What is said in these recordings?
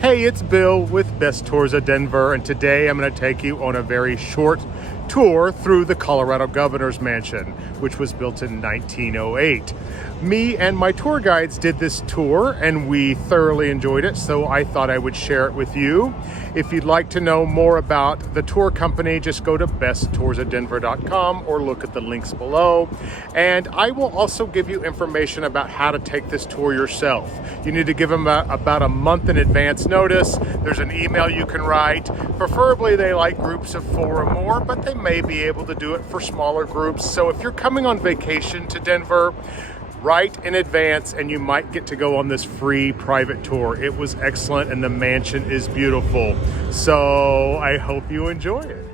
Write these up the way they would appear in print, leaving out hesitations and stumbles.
Hey, it's Bill with Best Tours of Denver, and today I'm going to take you on a very short tour through the Colorado Governor's Mansion, which was built in 1908. Me and my tour guides did this tour and we thoroughly enjoyed it, so I thought I would share it with you. If you'd like to know more about the tour company, just go to besttoursofdenver.com or look at the links below. And I will also give you information about how to take this tour yourself. You need to give them about a month in advance notice. There's an email you can write. Preferably they like groups of 4 or more, but they may be able to do it for smaller groups. So if you're coming on vacation to Denver, write in advance and you might get to go on this free private tour. It was excellent and the mansion is beautiful. So I hope you enjoy it.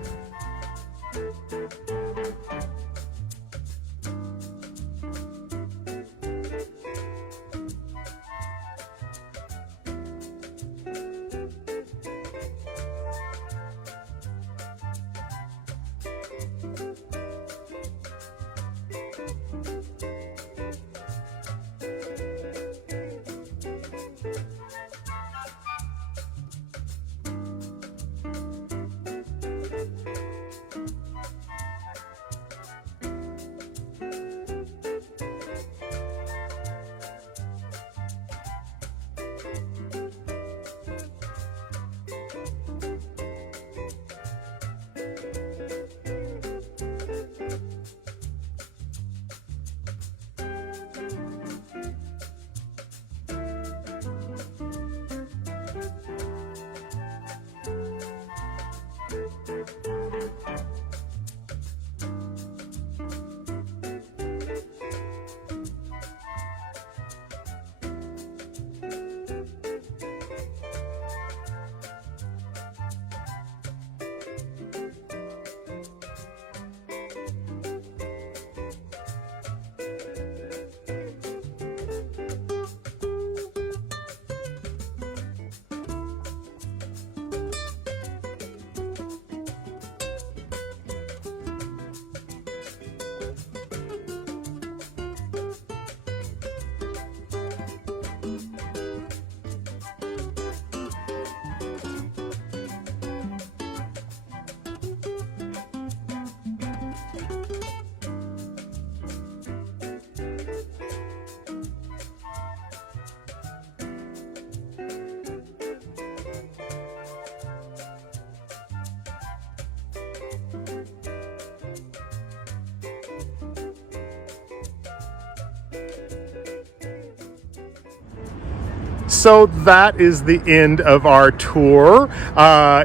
So that is the end of our tour.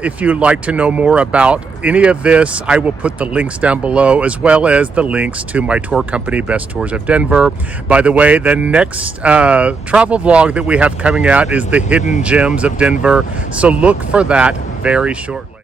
If you'd like to know more about any of this, I will put the links down below, as well as the links to my tour company, Best Tours of Denver. By the way, the next travel vlog that we have coming out is the Hidden Gems of Denver. So look for that very shortly.